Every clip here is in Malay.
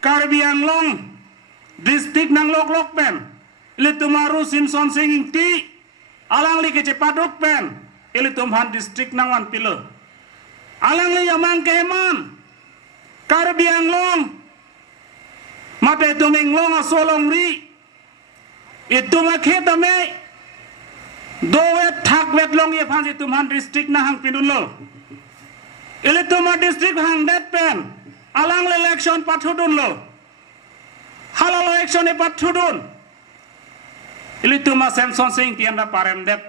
Karbi Anglong district nang lok pen ili tumaru Simpson Singing ti alang li kecepaduk pen ili tumhan district nang wan pilo alang li yamang keman Karbi Anglong mate tuminglong asolong ri itu makhetame Dowet thak wet long ye phansi tumhan district na hang pinun lo. Ili tuma district hang det pen. Alang le election pathudun lo. Halal election e pathudun. Ili tuma Samson Singh tianda parem det.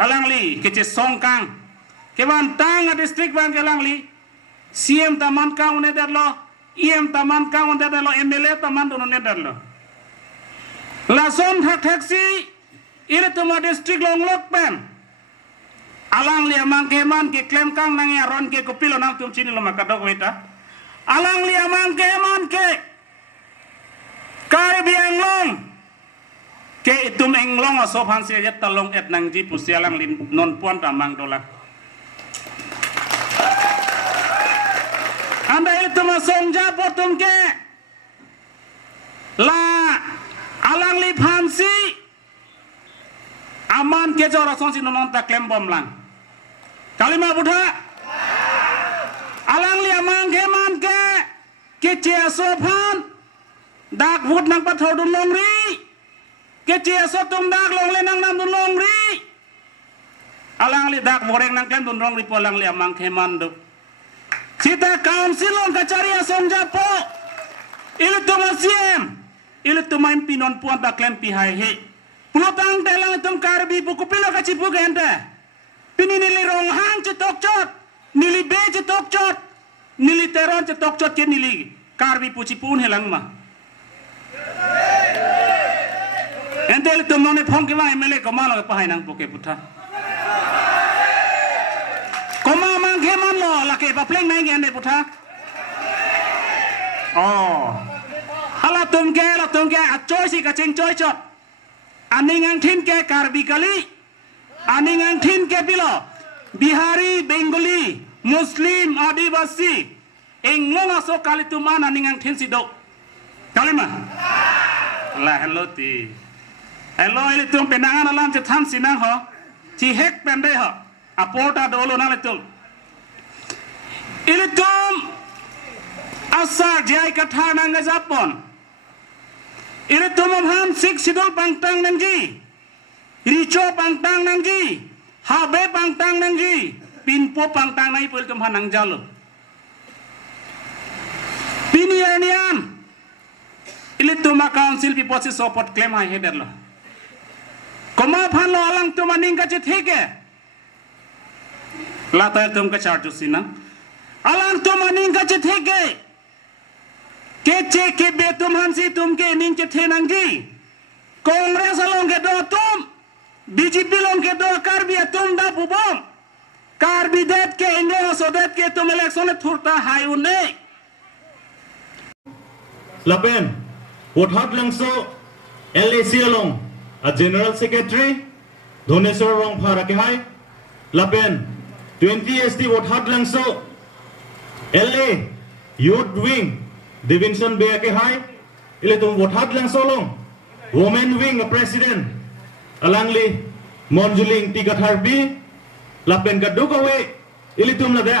Alang li kece songkang. Keban tang district bang kelang li. CM taman kang une det lo. IM taman kang une det lo. MLA taman dun une det lo. Lason thak taxi. Ini tuma district longlok pen. Alang liya mangkeman ke klaim kang nang yaron ke kopilo nang tum chini lo makadok weta. Alang liya mangkeman ke Karbi Anglong ke itum englong aso phansi yat talong et nang ji pusialang lin non puan tamang dola. Anda itu masongja potum ke la alang li phansi aman ke jora sonsi non tak klaim bom lang kalima budha alang li aman ke cia sophan dak wut nang pathau dun long ri ke cia sotum dak long le nang nam dun long ri alang li dak woreng nang klaim dun long ri polang li amang ke mandu cita council long kacari asong japo ilu tumasiem ilu tumain pinon puan tak klaim pihai he Pulotang telang itum Karbi buku pilo kacipu gende. Pini nili ronghang cetok cot, nili be cetok cot, nili teron cetok cot ke nili Karbi pucipun helang ma. Entel itum none phong ke wang emele komalo ke pahai nang puke putra. Koma mang ke man lo lake papleng nang gende putra. Oh, hala tum ke acoy si kacing coy cot. Aning ang tin ke Karbi kali, aning ang tin ke pilo, Bihari, Bengali, Muslim, Adivasi, englong aso kali tuman aning ang tin sidok. Kali mah? Lah hello ti, hello ini tum penangan alam cetam sinang ho, cihek pendai ho, apota dolo nale tum. Ini tum asal jai kathar nangga Japon. Ini tumam sik sidol pangtang nangji, rico pangtang nangji, habe pangtang nangji, pinpo pangtang nai pul tumhan nang jalo. Pinianian, ini tuma council piposi support claim hai heder lo. Koma phan lo alang tumaning kace theke, latar tum ka charju sina, alang tumaning kace theke. Kece ke betum hansi tum ke ning ke thenangji Kongres along ke do tum BJP long ke do Karbi tum da pubom Karbi det ke ingo so det ke tum election thurta hayune Lapen what hot langso LAC along a general secretary Donesor wrong para ke hai Lapen 20 SD what hot langso LA youth wing Division be ke hai ile tum wothat lang solong women wing president alangli monjuling tigathar bi lapen ka dukawe ile tum la da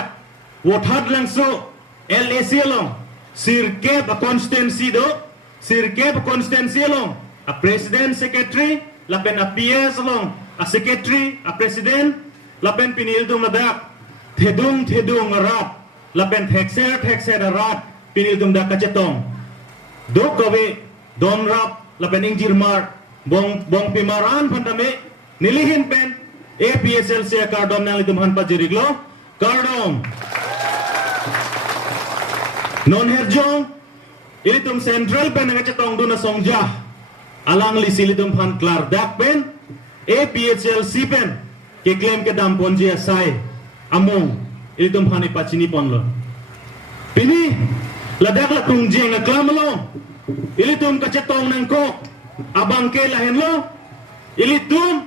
wothat lang so LAC along sirke a constituency do sirke a constituency along a president secretary lapen a PS along a secretary a president lapen pinil tum la da thedung rat lapen thekser rat Pinil tum da kacetong dok kawe don rap lapen ingjir mar bong pimaran pandame nilihin pen APSL se kardom nang tum han pajiriglo kardom non herjong ili tum central pen kacetong duna songja alang li sili tum han klar dak pen APSL si pen ke claim ke dam ponji asai among ili tum han ipachini ponlo pini ladak la tungjeng na klamlo ilitum kacetong nang ko abang ke lahen lo ilitum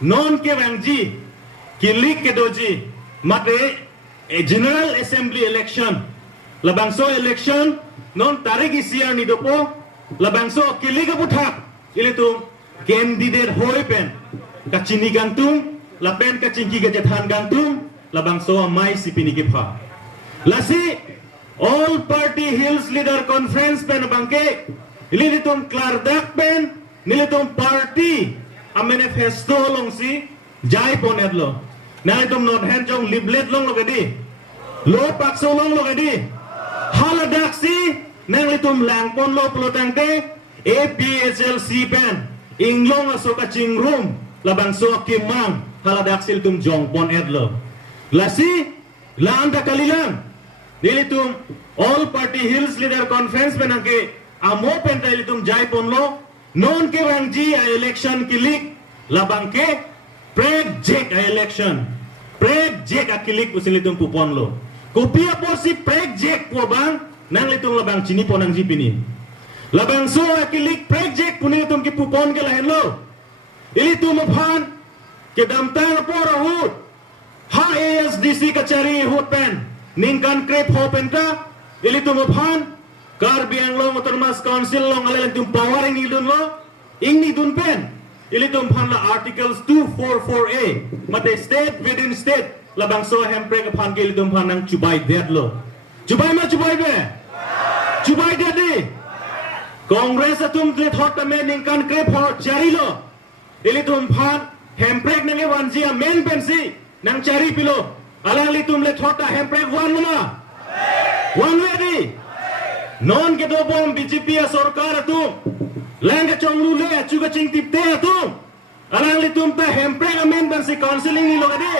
non ke wangji kilik ke doji mate a general assembly election labangso election non tarik isiar ni dopo labangso kili ka puthak ilitum candidate hoi pen kachini gantung lapen kacingki ka jethan gantung labangso mai sipini ki pha lasi all party hills leader conference pen bangke ilitum klardak pen nilitum party a manifesto long si jai ponet lo nalitum not hand jong liblet long lo gadi lo pakso long lo gadi haladak si nalitum lang pon lo plotangte APSLC pen inglong asoka chingrum labangso kimang haladak siltum jong ponet lo lasi landa kalilang nilitum all party hills leader conference pen angke amo pen nilitum jai pon lo non ke wangji a election kilik labang ke preg jek a election preg jek a kilik usilitum pupon lo kopia po si preg jek po bang nang litung labang chini ponang jipini labang so a kilik preg jek punitum ki pupon ke lahen lo ilitum phan ke damtang po rahut ha ASDC kachari hut pen ningkan krep ho pen ka ilitum phan Karbiang long otonomous council long alalitum power ing idun lo ing ni dun pen ilitum phanla articles 244A mate state within state labang so hempre ka phan ke ilitum phanang chubai det lo chubai ma chubai be chubai det di congress atum le thot me ningkan krep ho chari lo ilitum phan hempre nange wanji a main pensi nang chari pilo alang litum le thot hempre wan na wan we di non ke do bom BJP a sarkar tu lang ke chonglu le chu ka ching tip te tu alang li tum ta hempre amendment si counseling ni lo ka di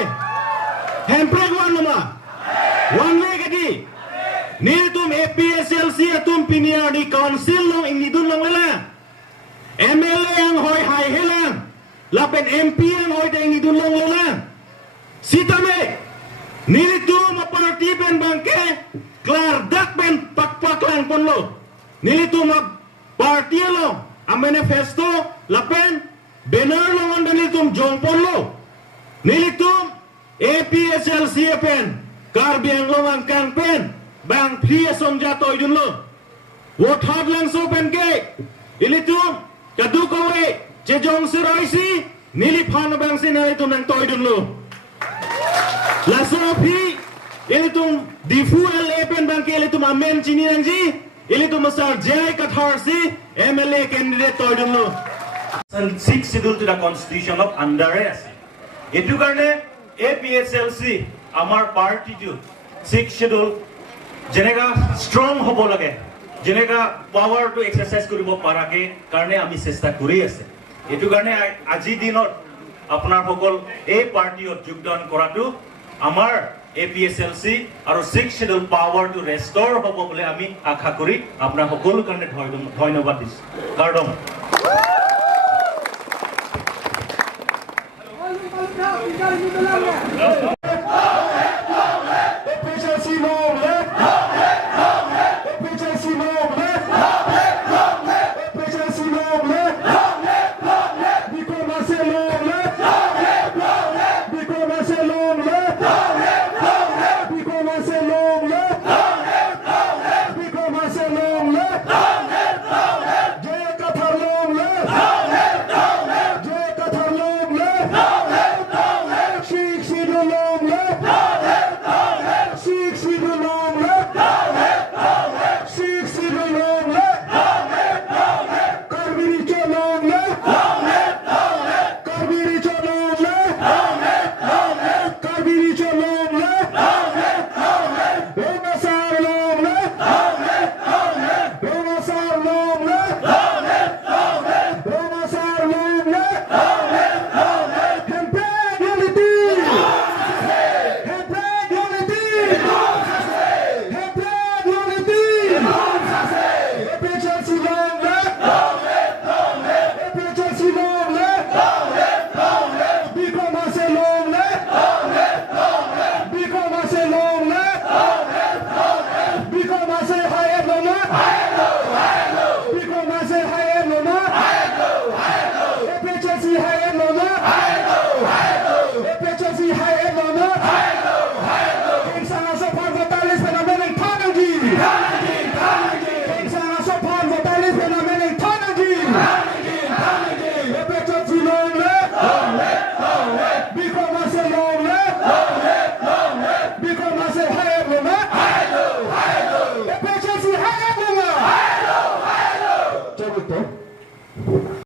hempre wan ma wan we ke di ni tum APSLC atum pinia di council long ing ni dun long la MLA ang hoy hai helang lapen MP ang hoy de ing ni dun long la sitame ni tum party pen bangke klar dak ben pak lang pon lo nilitum party lo a manifesto lapen banner lo on nilitum jong pon lo nilitum APSLC pen karbiang lo ang kang pen bang pria som jato idun lo what hard lang so pen ke ilitum kadu kowe che jong siroisi niliphan bang sinalitum nang to idun lo lasopi ilitum difu LAPN bangke ilitum amen chini nangji ilitum masar jai kathar si MLA candidate toidum lo 6th schedule to the constitution of under ase etu karne APSLC amar party to 6th schedule jenega strong hobo lage jenega power to exercise koribo parake karne ami chesta kori ase etu karne aji dinot apnar hokol a party ot jogdan koratu amar APSLC আৰু 6th schedule power to restore হ'ব বুলি আমি আশা কৰি আপোনাৰ সকলো কাৰণে ধন্যবাদ দিছো কাৰ্ডম